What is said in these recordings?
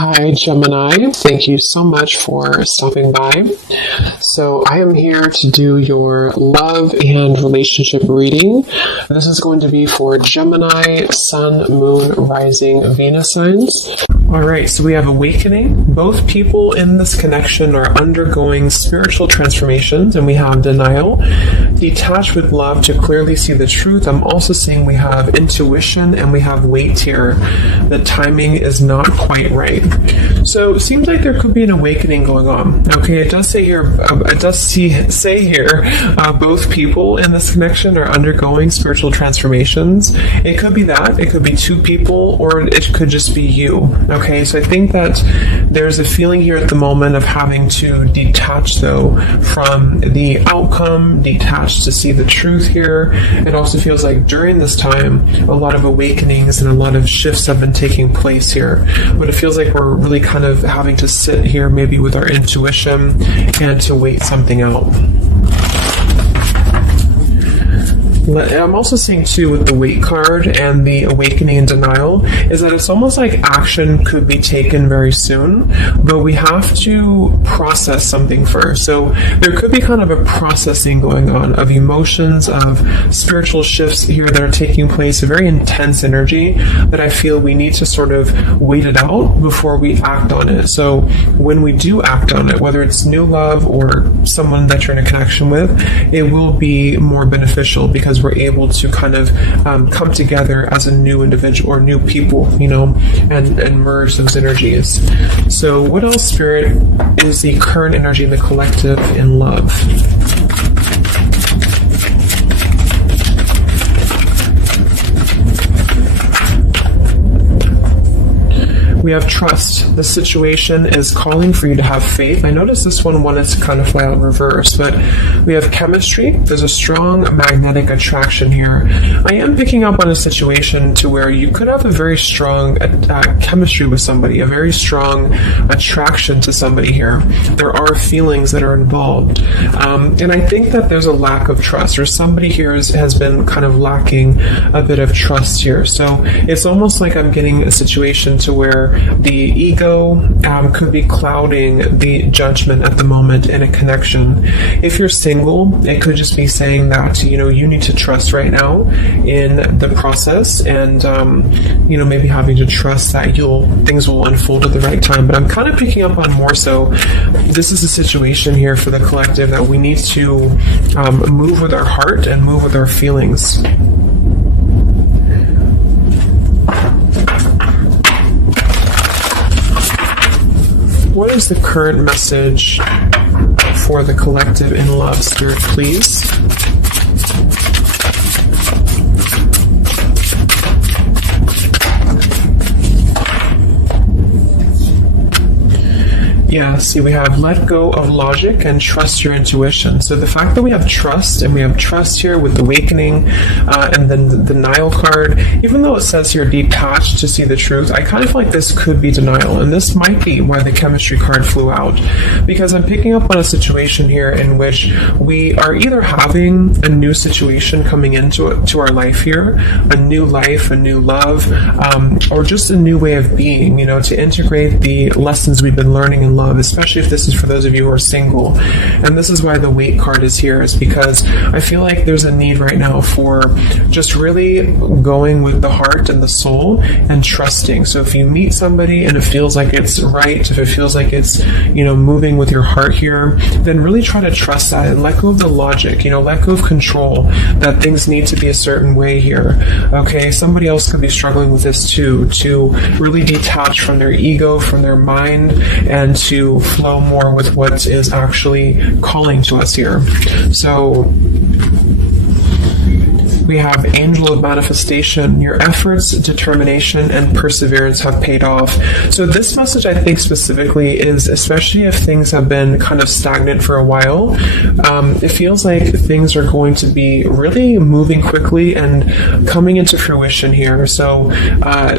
Hi, Gemini. Thank you so much for stopping by. So I am here to do your love and relationship reading. This is going to be for Gemini, Sun, Moon, Rising, Venus signs. All right, so we have awakening. Both people in this connection are undergoing spiritual transformations, and we have denial. Detached with love to clearly see the truth. I'm also seeing we have intuition and we have weight here. The timing is not quite right. So it seems like there could be an awakening going on. Okay, it does say here, both people in this connection are undergoing spiritual transformations. It could be that, it could be two people, or it could just be you. Okay, so I think that there's a feeling here at the moment of having to detach, though, from the outcome, detach to see the truth here. It also feels like during this time, a lot of awakenings and a lot of shifts have been taking place here. But it feels like we're really kind of having to sit here maybe with our intuition and to wait something out. I'm also seeing too with the weight card and the awakening and denial is that it's almost like action could be taken very soon, but we have to process something first. So there could be kind of a processing going on of emotions, of spiritual shifts here that are taking place, a very intense energy that I feel we need to sort of wait it out before we act on it. So when we do act on it, whether it's new love or someone that you're in a connection with, it will be more beneficial because we're able to kind of come together as a new individual or new people, and merge those energies. So what else, Spirit, is the current energy in the collective in love? We have trust. The situation is calling for you to have faith. I noticed this one wanted to kind of fly out in reverse, but we have chemistry. There's a strong magnetic attraction here. I am picking up on a situation to where you could have a very strong chemistry with somebody, a very strong attraction to somebody here. There are feelings that are involved. And I think that there's a lack of trust, or somebody here has been kind of lacking a bit of trust here. So it's almost like I'm getting a situation to where the ego could be clouding the judgment at the moment in a connection. If you're single, it could just be saying that, you need to trust right now in the process and, maybe having to trust that things will unfold at the right time. But I'm kind of picking up on more so, this is a situation here for the collective that we need to move with our heart and move with our feelings. What is the current message for the collective in love, Spirit, please? Yeah, see, we have let go of logic and trust your intuition. So the fact that we have trust, and we have trust here with awakening, and then the denial card, even though it says here detached to see the truth, I kind of feel like this could be denial. And this might be why the chemistry card flew out. Because I'm picking up on a situation here in which we are either having a new situation coming into our life here, a new life, a new love, or just a new way of being, to integrate the lessons we've been learning in love, especially if this is for those of you who are single. And this is why the weight card is here, is because I feel like there's a need right now for just really going with the heart and the soul and trusting. So if you meet somebody and it feels like it's right, if it feels like it's, moving with your heart here, then really try to trust that and let go of the logic, let go of control, that things need to be a certain way here. Okay, somebody else could be struggling with this too, to really detach from their ego, from their mind, and to flow more with what is actually calling to us here. So we have Angel of Manifestation. Your efforts, determination, and perseverance have paid off. So this message, I think specifically, is especially if things have been kind of stagnant for a while, it feels like things are going to be really moving quickly and coming into fruition here. So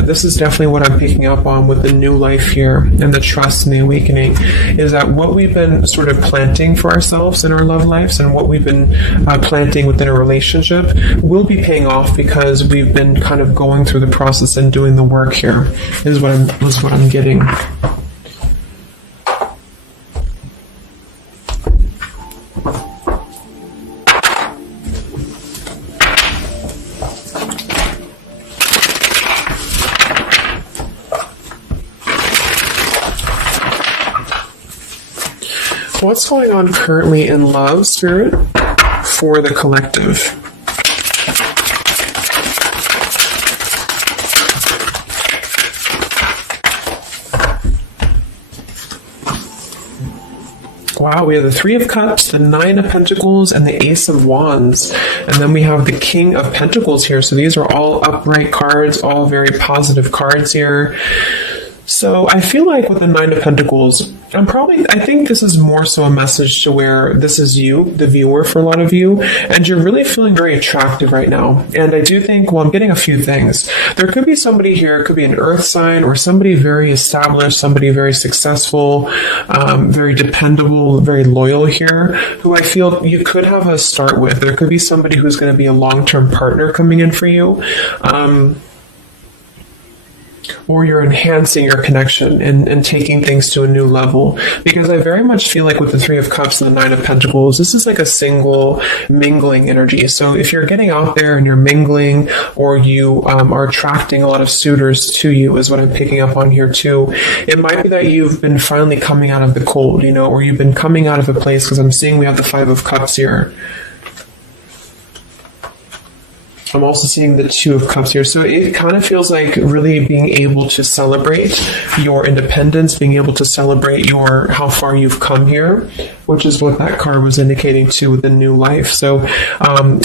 this is definitely what I'm picking up on with the new life here and the trust and the awakening, is that what we've been sort of planting for ourselves in our love lives and what we've been planting within a relationship will will be paying off because we've been kind of going through the process and doing the work here, is what I'm getting. What's going on currently in love, Spirit, for the collective? Wow, we have the Three of Cups, the Nine of Pentacles, and the Ace of Wands. And then we have the King of Pentacles here. So these are all upright cards, all very positive cards here. So I feel like with the Nine of Pentacles, I think this is more so a message to where this is you, the viewer, for a lot of you, and you're really feeling very attractive right now. And I do think, well, I'm getting a few things. There could be somebody here, it could be an earth sign or somebody very established, somebody very successful, very dependable, very loyal here, who I feel you could have a start with. There could be somebody who's going to be a long-term partner coming in for you. Or you're enhancing your connection and taking things to a new level. Because I very much feel like with the Three of Cups and the Nine of Pentacles, this is like a single mingling energy. So if you're getting out there and you're mingling, or you are attracting a lot of suitors to you, is what I'm picking up on here too. It might be that you've been finally coming out of the cold, or you've been coming out of a place, because I'm seeing we have the Five of Cups here. I'm also seeing the Two of Cups here. So it kind of feels like really being able to celebrate your independence, being able to celebrate how far you've come here, which is what that card was indicating too, with the new life. So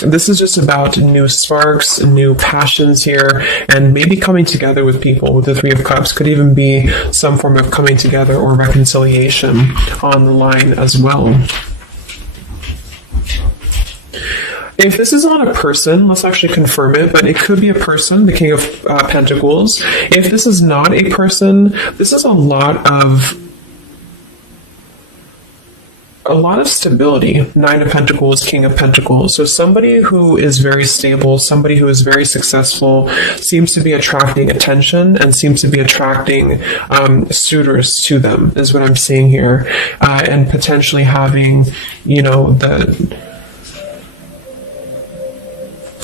this is just about new sparks, new passions here, and maybe coming together with people. With the Three of Cups could even be some form of coming together or reconciliation on the line as well. If this is not a person, let's actually confirm it, but it could be a person, the King of Pentacles. If this is not a person, this is a lot of stability. Nine of Pentacles, King of Pentacles. So somebody who is very stable, somebody who is very successful, seems to be attracting attention and seems to be attracting suitors to them, is what I'm seeing here. And potentially having,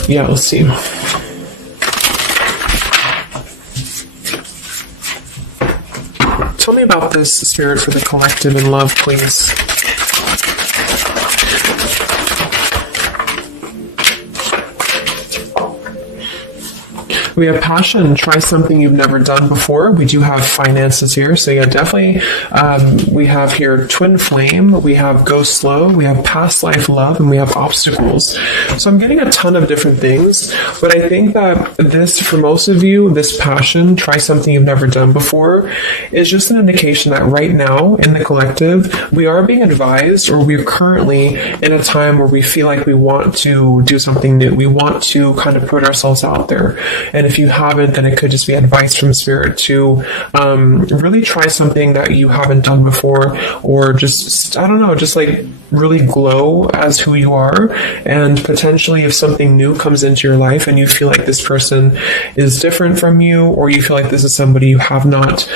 let's see. Tell me about this, Spirit, for the collective in love, please. We have passion. Try something you've never done before. We do have finances here. So yeah, definitely we have here twin flame, we have go slow, we have past life love, and we have obstacles. So I'm getting a ton of different things, but I think that this, for most of you, this passion, try something you've never done before, is just an indication that right now in the collective, we are being advised, or we're currently in a time where we feel like we want to do something new. We want to kind of put ourselves out there. And if you haven't, then it could just be advice from Spirit to really try something that you haven't done before, or just, I don't know, just like really glow as who you are. And potentially if something new comes into your life and you feel like this person is different from you, or you feel like this is somebody you have not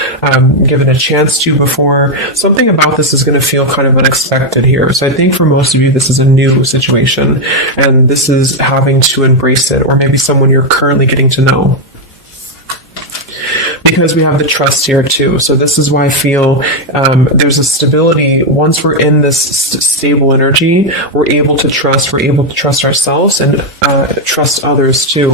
given a chance to before, something about this is going to feel kind of unexpected here. So I think for most of you, this is a new situation, and this is having to embrace it, or maybe someone you're currently getting to know. Because we have the trust here too. So this is why I feel there's a stability. Once we're in this stable energy, we're able to trust ourselves and trust others too.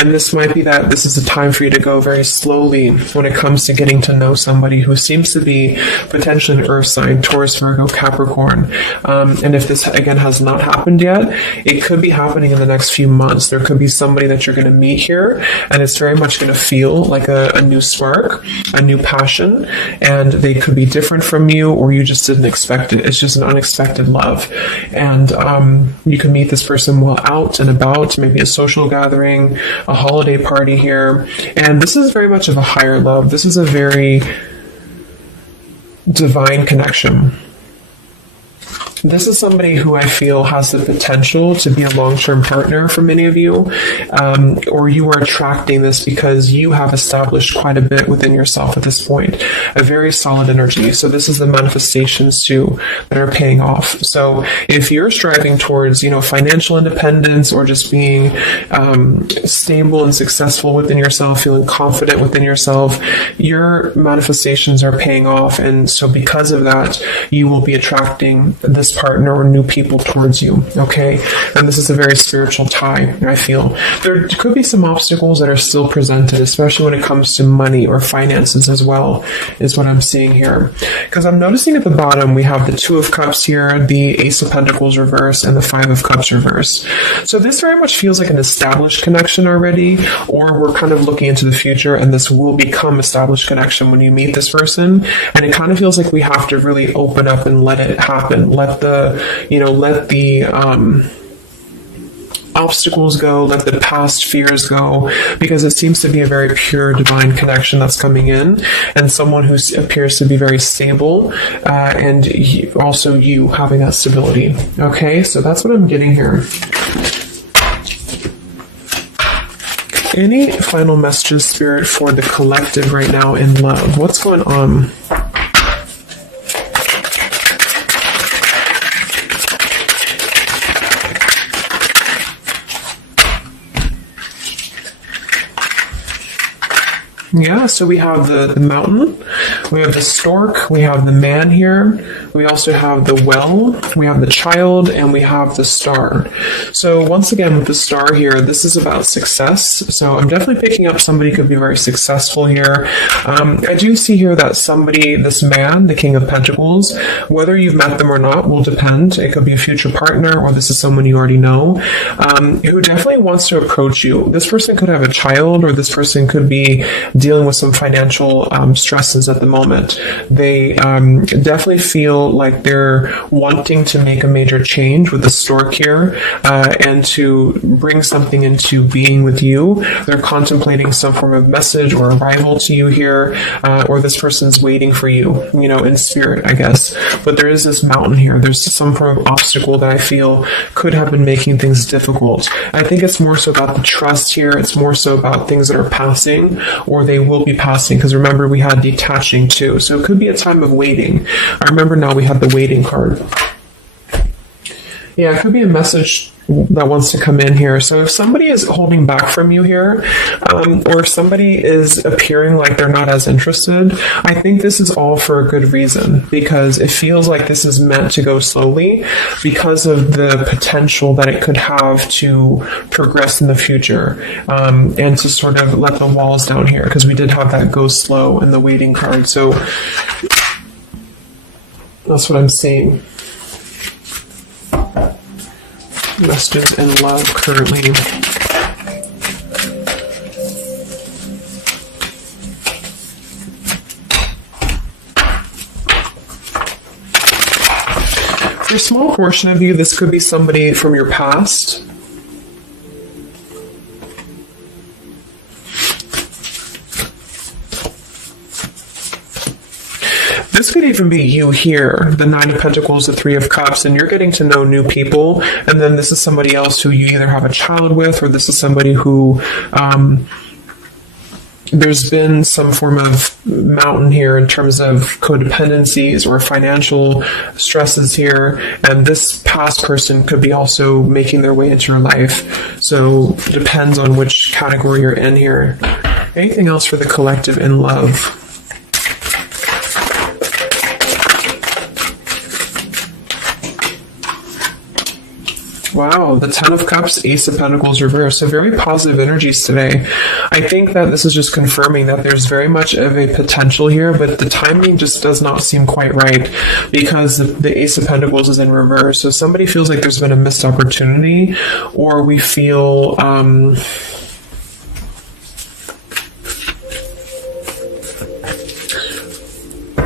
And this might be that this is a time for you to go very slowly when it comes to getting to know somebody who seems to be potentially an earth sign, Taurus, Virgo, Capricorn. And if this again has not happened yet, it could be happening in the next few months. There could be somebody that you're going to meet here, and it's very much going to feel like a new spark, a new passion, and they could be different from you, or you just didn't expect it. It's just an unexpected love. And you can meet this person while out and about, maybe a social gathering, a holiday party here. And this is very much of a higher love. This is a very divine connection. This is somebody who I feel has the potential to be a long-term partner for many of you, or you are attracting this because you have established quite a bit within yourself at this point, a very solid energy. So this is the manifestations too that are paying off. So if you're striving towards, financial independence or just being stable and successful within yourself, feeling confident within yourself, your manifestations are paying off. And so because of that, you will be attracting this partner or new people towards you. Okay. And this is a very spiritual tie, I feel. There could be some obstacles that are still presented, especially when it comes to money or finances as well, is what I'm seeing here. Because I'm noticing at the bottom, we have the Two of Cups here, the Ace of Pentacles reverse, and the Five of Cups reverse. So this very much feels like an established connection already, or we're kind of looking into the future and this will become established connection when you meet this person. And it kind of feels like we have to really open up and let it happen. Let the obstacles go, let the past fears go, because it seems to be a very pure divine connection that's coming in, and someone who appears to be very stable, and also you having that stability. Okay, so that's what I'm getting here. Any final messages, Spirit, for the collective right now in love? What's going on? Yeah, so we have the mountain, we have the stork, we have the man here, we also have the well, we have the child, and we have the star. So once again, with the star here, this is about success. So I'm definitely picking up somebody could be very successful here. I do see here that somebody, this man, the King of Pentacles, whether you've met them or not will depend. It could be a future partner, or this is someone you already know, who definitely wants to approach you. This person could have a child, or this person could be dealing with some financial stresses at the moment. They definitely feel like they're wanting to make a major change with the stork here, and to bring something into being with you. They're contemplating some form of message or arrival to you here, or this person's waiting for you, in spirit, I guess. But there is this mountain here. There's some form of obstacle that I feel could have been making things difficult. I think it's more so about the trust here. It's more so about things that are passing, or they will be passing, because remember we had detaching too, so it could be a time of waiting. I remember now we have the waiting card. Yeah, it could be a message that wants to come in here. So if somebody is holding back from you here, or if somebody is appearing like they're not as interested, I think this is all for a good reason, because it feels like this is meant to go slowly because of the potential that it could have to progress in the future, and to sort of let the walls down here, because we did have that go slow in the waiting card. So that's what I'm seeing. Messages in love currently. For a small portion of you, this could be somebody from your past. This could even be you here, the Nine of Pentacles, the Three of Cups, and you're getting to know new people, and then this is somebody else who you either have a child with, or this is somebody who there's been some form of mountain here in terms of codependencies or financial stresses here, and this past person could be also making their way into your life. So it depends on which category you're in here. Anything else for the collective in love? Wow, the Ten of Cups, Ace of Pentacles reverse. So very positive energies today. I think that this is just confirming that there's very much of a potential here, but the timing just does not seem quite right, because the Ace of Pentacles is in reverse. So somebody feels like there's been a missed opportunity, or we feel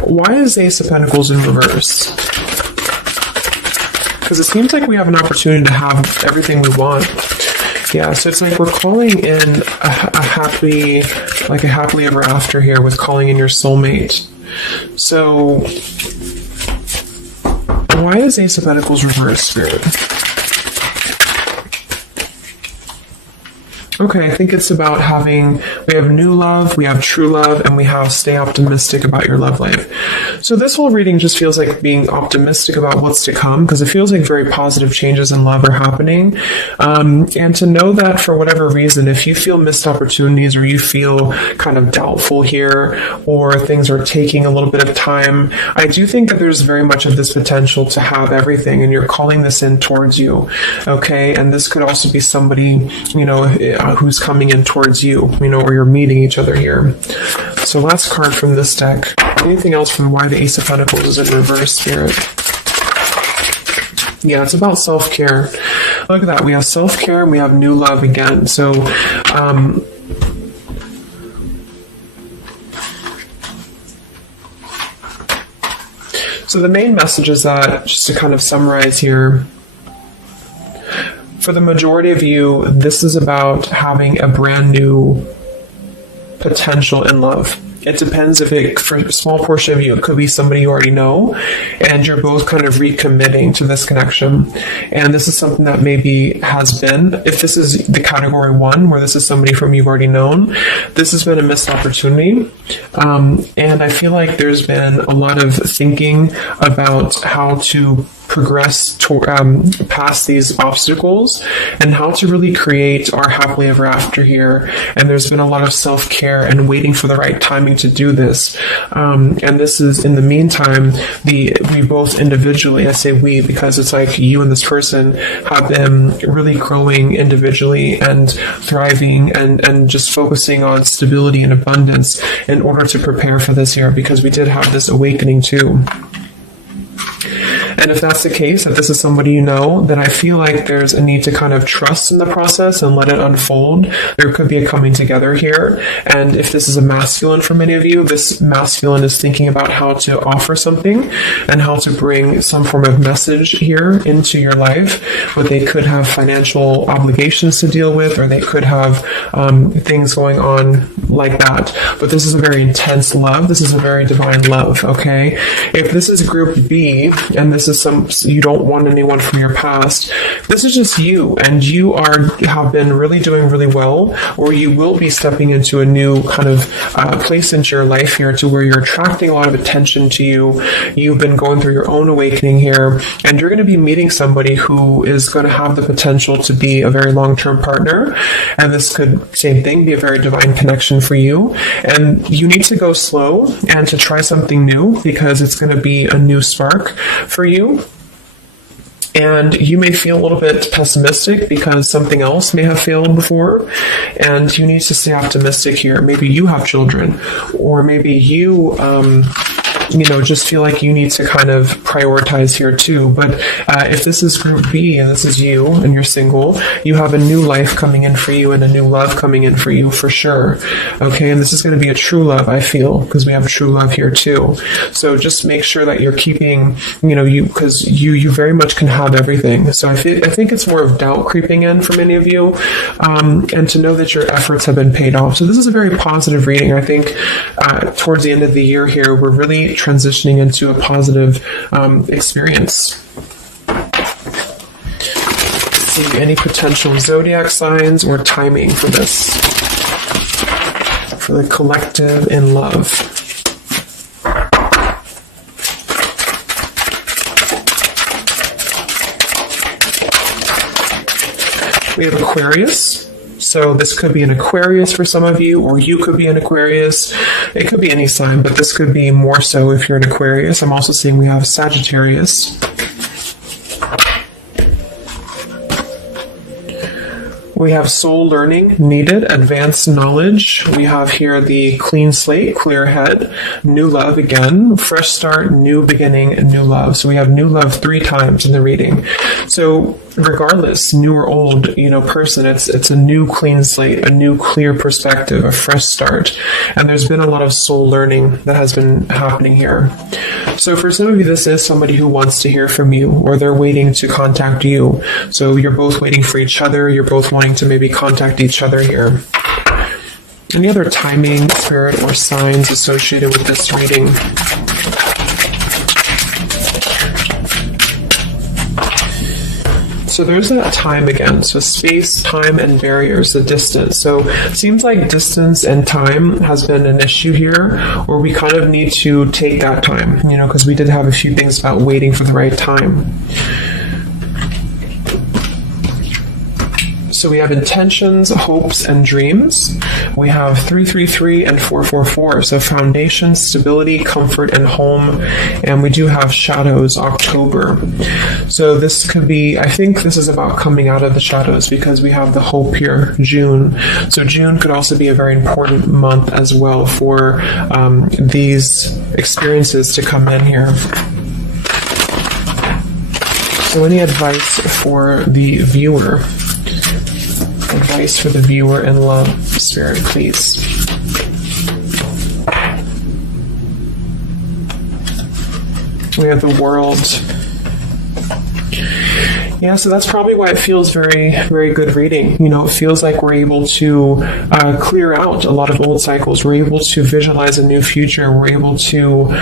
why is Ace of Pentacles in reverse? Because it seems like we have an opportunity to have everything we want. Yeah, so it's like we're calling in a happily ever after here, with calling in your soulmate. So Why is Ace of Pentacles reversed, Spirit? Okay, I think it's about we have new love, we have true love, and we have stay optimistic about your love life. So this whole reading just feels like being optimistic about what's to come, because it feels like very positive changes in love are happening. And to know that for whatever reason, if you feel missed opportunities or you feel kind of doubtful here, or things are taking a little bit of time, I do think that there's very much of this potential to have everything, and you're calling this in towards you, okay? And this could also be somebody, who's coming in towards you, or you're meeting each other here. So last card from this deck. Anything else from why the Ace of Pentacles is in reverse, Spirit? Yeah, it's about self-care. Look at that. We have self-care and we have new love again. So, so the main message is that, just to kind of summarize here, for the majority of you, this is about having a brand new potential in love. It depends for a small portion of you, it could be somebody you already know, and you're both kind of recommitting to this connection. And this is something that maybe has been, if this is the category 1, where this is somebody from you've already known, this has been a missed opportunity. And I feel like there's been a lot of thinking about how to progress past these obstacles and how to really create our happily ever after here. And there's been a lot of self-care and waiting for the right timing to do this. And this is, in the meantime, we both individually, I say we because it's like you and this person have been really growing individually and thriving and just focusing on stability and abundance in order to prepare for this year, because we did have this awakening too. And if that's the case, that this is somebody you know, then I feel like there's a need to kind of trust in the process and let it unfold. There could be a coming together here. And if this is a masculine for many of you, this masculine is thinking about how to offer something and how to bring some form of message here into your life. But they could have financial obligations to deal with, or they could have things going on like that. But this is a very intense love. This is a very divine love, okay? If this is group B, and this is you don't want anyone from your past, this is just you, and you have been really doing really well, or you will be stepping into a new kind of place into your life here, to where you're attracting a lot of attention to you. You've been going through your own awakening here, and you're going to be meeting somebody who is going to have the potential to be a very long-term partner. And this could, same thing, be a very divine connection for you. And you need to go slow and to try something new, because it's going to be a new spark for you. And you may feel a little bit pessimistic because something else may have failed before, and you need to stay optimistic here. Maybe you have children, or maybe you just feel like you need to kind of prioritize here too. But if this is group B and this is you and you're single, you have a new life coming in for you and a new love coming in for you for sure. Okay, and this is going to be a true love, I feel, because we have true love here too. So just make sure that you're keeping, because you very much can have everything. So I think it's more of doubt creeping in for many of you, and to know that your efforts have been paid off. So this is a very positive reading. I think towards the end of the year here, we're really transitioning into a positive experience. See any potential zodiac signs or timing for this, for the collective in love. We have Aquarius. So this could be an Aquarius for some of you, or you could be an Aquarius. It could be any sign, but this could be more so if you're an Aquarius. I'm also seeing we have Sagittarius. We have soul learning needed, advanced knowledge. We have here the clean slate, clear head, new love again, fresh start, new beginning, and new love. So we have new love 3 times in the reading. So regardless, new or old, person, it's a new clean slate, a new clear perspective, a fresh start. And there's been a lot of soul learning that has been happening here. So for some of you, this is somebody who wants to hear from you, or they're waiting to contact you. So you're both waiting for each other. You're both wanting to maybe contact each other here. Any other timing, spirit, or signs associated with this reading? So there's that time again. So space, time, and barriers, the distance. So it seems like distance and time has been an issue here, or we kind of need to take that time, because we did have a few things about waiting for the right time. So we have intentions, hopes, and dreams. We have 333 and 444. So foundation, stability, comfort, and home. And we do have shadows, October. So this could be, I think this is about coming out of the shadows because we have the hope here, June. So June could also be a very important month as well for these experiences to come in here. So any advice for the viewer? Advice for the viewer in love, Spirit, please. We have the World. Yeah, so that's probably why it feels very, very good reading. It feels like we're able to clear out a lot of old cycles. We're able to visualize a new future. We're able to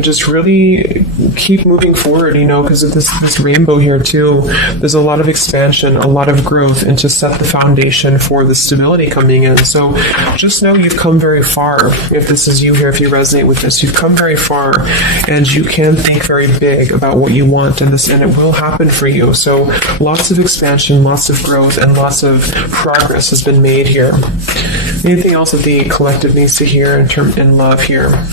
just really keep moving forward, because of this rainbow here too. There's a lot of expansion, a lot of growth, and to set the foundation for the stability coming in. So just know you've come very far. If this is you here, if you resonate with this, you've come very far, and you can think very big about what you want, and it will happen for you. So lots of expansion, lots of growth, and lots of progress has been made here. Anything else that the collective needs to hear in love here?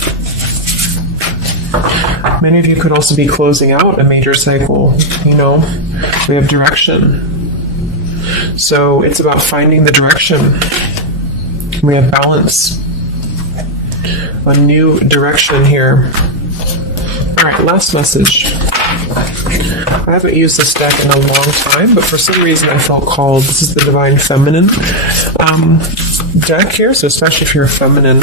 Many of you could also be closing out a major cycle. We have direction. So it's about finding the direction. We have balance. A new direction here. All right, last message. I haven't used this deck in a long time, but for some reason I felt called. This is the Divine Feminine deck here, so especially if you're feminine.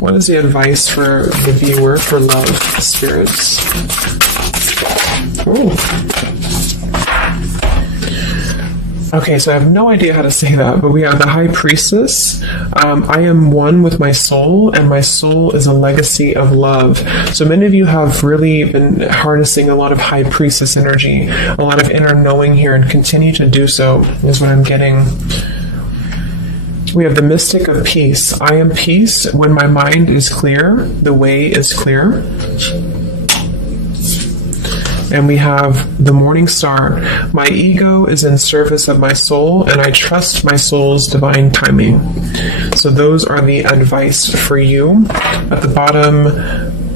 What is the advice for the viewer for love, spirits? Ooh. Okay, so I have no idea how to say that, but we have the High Priestess. I am one with my soul, and my soul is a legacy of love. So many of you have really been harnessing a lot of High Priestess energy, a lot of inner knowing here, and continue to do so, is what I'm getting. We have the Mystic of Peace. I am peace. When my mind is clear, the way is clear. And we have the Morning Star. My ego is in service of my soul, and I trust my soul's divine timing. So those are the advice for you. At the bottom,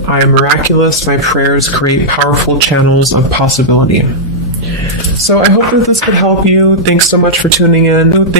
I am miraculous. My prayers create powerful channels of possibility. So I hope that this could help you. Thanks so much for tuning in.